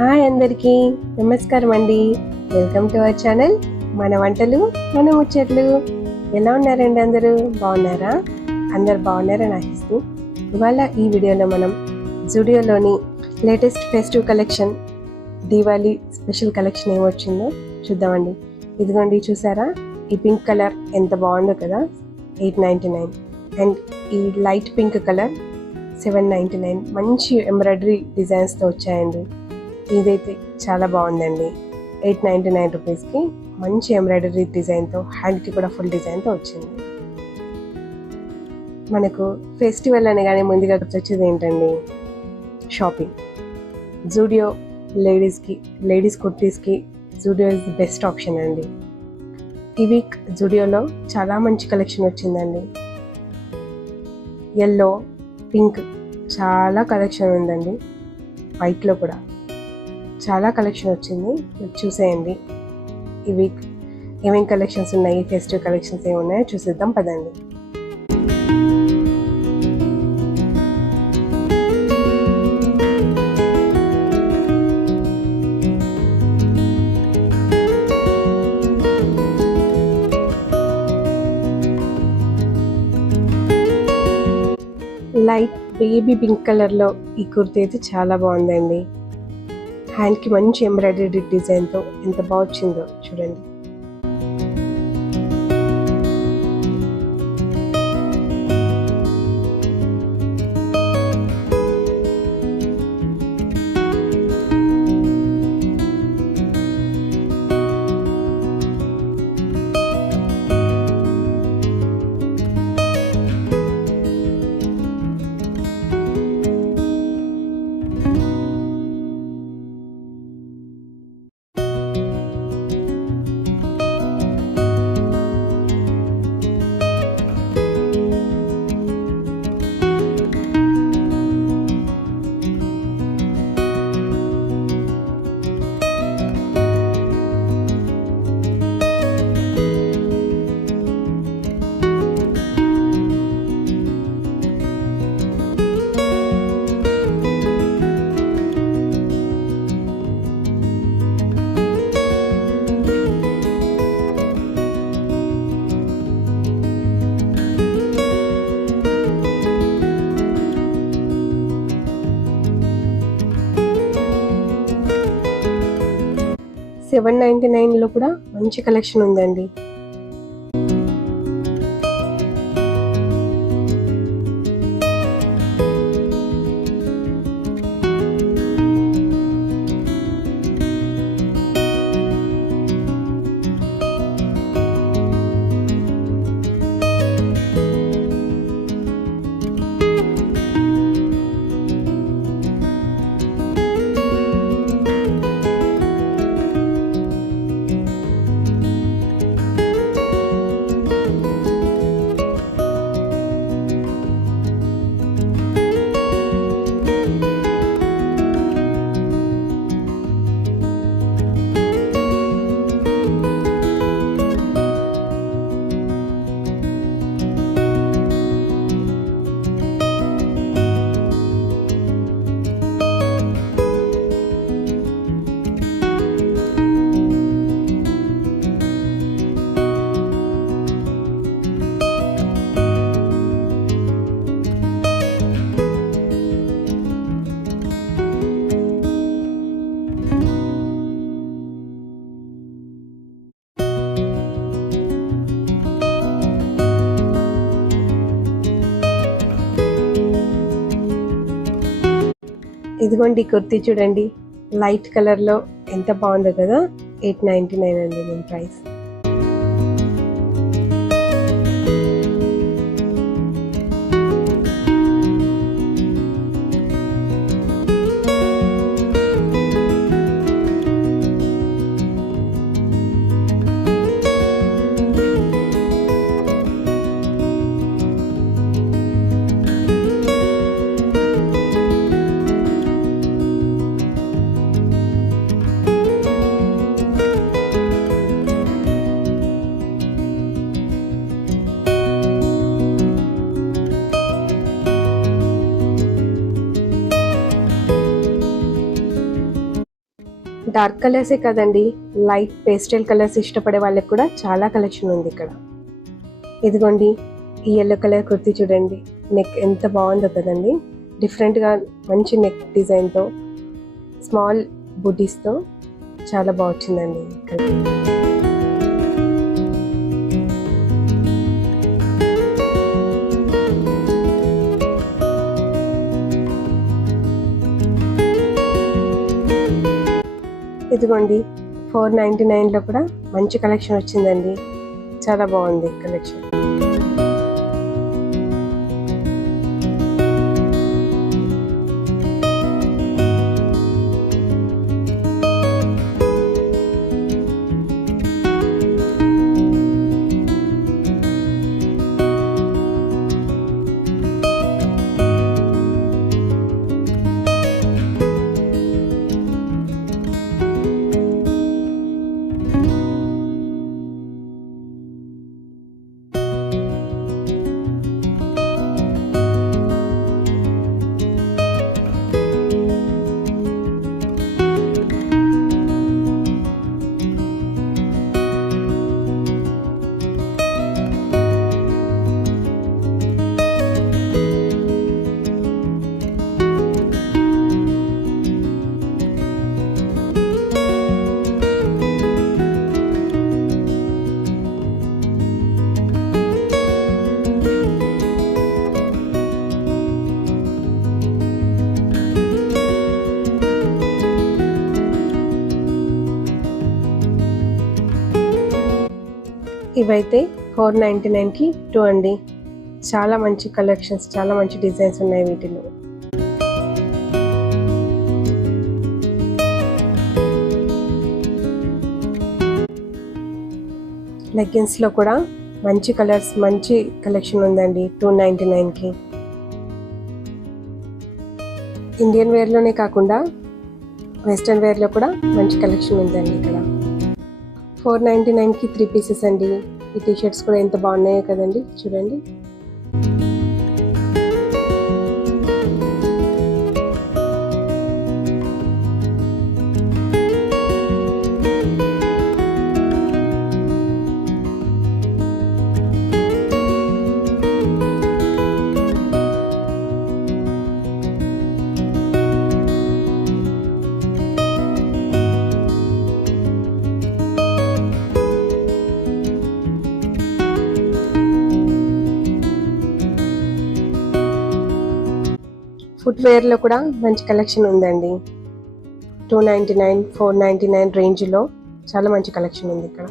హాయ్ అందరికీ నమస్కారం అండి. వెల్కమ్ టు అవర్ ఛానల్ మన వంటలు మన ముచ్చట్లు. ఎలా ఉన్నారండి? అందరూ బాగున్నారా? అందరు బాగున్నారని ఆశిస్తూ ఇవాళ ఈ వీడియోలో మనం జూడియోలోని latest festive collection, Diwali special collection ఏమొచ్చిందో చూద్దామండి. ఇదిగోండి, చూసారా ఈ పింక్ కలర్ ఎంత బాగుందో కదా, 899. అండ్ ఈ లైట్ పింక్ కలర్ 799. మంచి ఎంబ్రాయిడరీ డిజైన్స్తో వచ్చాయండి. ఇదైతే చాలా బాగుందండి. 899 రూపీస్కి మంచి ఎంబ్రాయిడరీ డిజైన్తో, హ్యాండ్కి కూడా ఫుల్ డిజైన్తో వచ్చింది. మనకు ఫెస్టివల్ అనగానే ముందుగా గుర్తొచ్చేది ఏంటండి? షాపింగ్. జూడియో లేడీస్ కుర్తీస్కి Zudio is the best option అండి. ఈ వీక్ జూడియోలో చాలా మంచి కలెక్షన్ వచ్చిందండి. ఎల్లో, పింక్ చాలా కలెక్షన్ ఉందండి. వైట్లో కూడా చాలా కలెక్షన్ వచ్చింది. చూసేయండి ఈ వీక్ ఏమేమి కలెక్షన్స్ ఉన్నాయి, ఫెస్టివ్ కలెక్షన్స్ ఏమి ఉన్నాయో చూసేద్దాం పదండి. లైట్ బేబీ పింక్ కలర్లో ఈ కుర్తీ అయితే చాలా బాగుందండి. హ్యాండ్కి మంచి ఎంబ్రాయిడరీ డిజైన్తో ఎంత బాగా వచ్చిందో చూడండి. $799 కూడా మంచి కలెక్షన్ ఉందండి. ఇదిగోండి కుర్తీ చూడండి, లైట్ కలర్లో ఎంత బాగుందో కదా. 899 అండి దీని ప్రైస్. డార్క్ కలర్సే కదండి, లైట్ పేస్టల్ కలర్స్ ఇష్టపడే వాళ్ళకి కూడా చాలా కలెక్షన్ ఉంది ఇక్కడ. ఇదిగోండి, ఈ ఎల్లో కలర్ కుర్తీ చూడండి, నెక్ ఎంత బాగుందో కదండి. డిఫరెంట్గా మంచి నెక్ డిజైన్తో స్మాల్ బుటీస్తో చాలా బాగా వచ్చిందండి ఇక్కడ. ఇదిగోండి, 499లో కూడా మంచి కలెక్షన్ వచ్చిందండి. చాలా బాగుంది కలెక్షన్. ఇవైతే 499కి 2 అండి. చాలా మంచి కలెక్షన్స్, చాలా మంచి డిజైన్స్ ఉన్నాయి వీటిలో. లెగ్గిన్స్లో కూడా మంచి కలర్స్, మంచి కలెక్షన్ ఉందండి 299కి. ఇండియన్ వేర్లోనే కాకుండా వెస్ట్రన్ వేర్లో కూడా మంచి కలెక్షన్ ఉందండి ఇక్కడ. 499కి 3 పీసెస్ అండి. ఈ టీషర్ట్స్ కూడా ఎంత బాగున్నాయో కదండి, చూడండి. ఫుట్వేర్లో కూడా మంచి కలెక్షన్ ఉందండి. 299, 499 రేంజ్లో చాలా మంచి కలెక్షన్ ఉంది ఇక్కడ.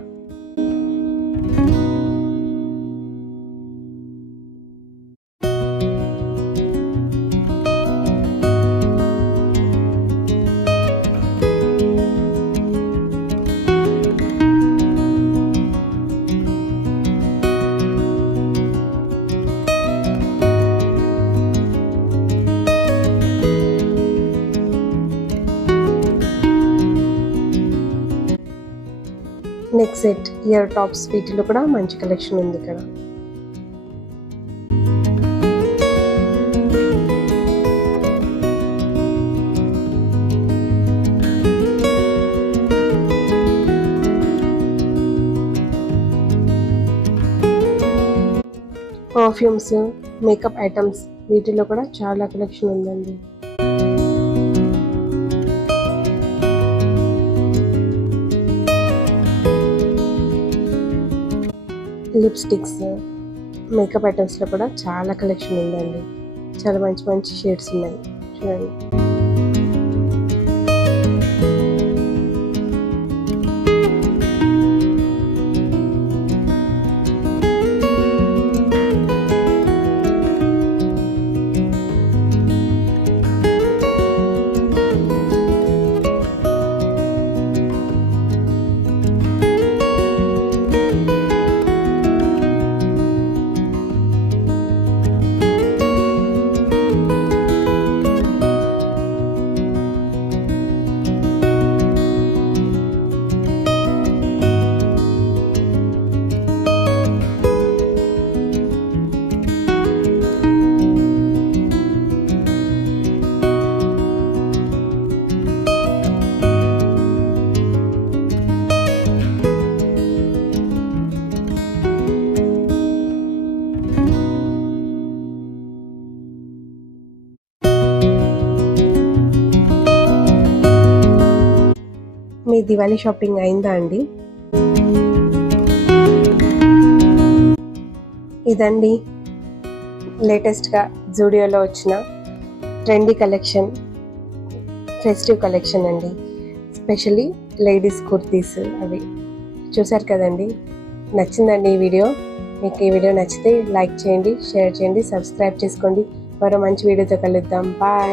నెక్ సెట్, ఇయర్ టాప్స్, వీటిలో కూడా మంచి కలెక్షన్ ఉంది ఇక్కడ. పర్ఫ్యూమ్స్, మేకప్ ఐటమ్స్, వీటిలో కూడా చాలా కలెక్షన్ ఉందండి. లిప్స్టిక్స్, మేకప్ ఐటమ్స్లో కూడా చాలా కలెక్షన్ ఉందండి. చాలా మంచి మంచి షేడ్స్ ఉన్నాయి, చూడండి. మీ దివాళీ షాపింగ్ అయిందా అండి? ఇదండి లేటెస్ట్గా జూడియోలో వచ్చిన ట్రెండీ కలెక్షన్, ఫెస్టివ్ కలెక్షన్ అండి. స్పెషల్లీ లేడీస్ కుర్తీస్ అవి చూసారు కదండి. నచ్చిందండి ఈ వీడియో. మీకు ఈ వీడియో నచ్చితే లైక్ చేయండి, షేర్ చేయండి, సబ్స్క్రైబ్ చేసుకోండి. మరో మంచి వీడియోతో కలుద్దాం. బాయ్.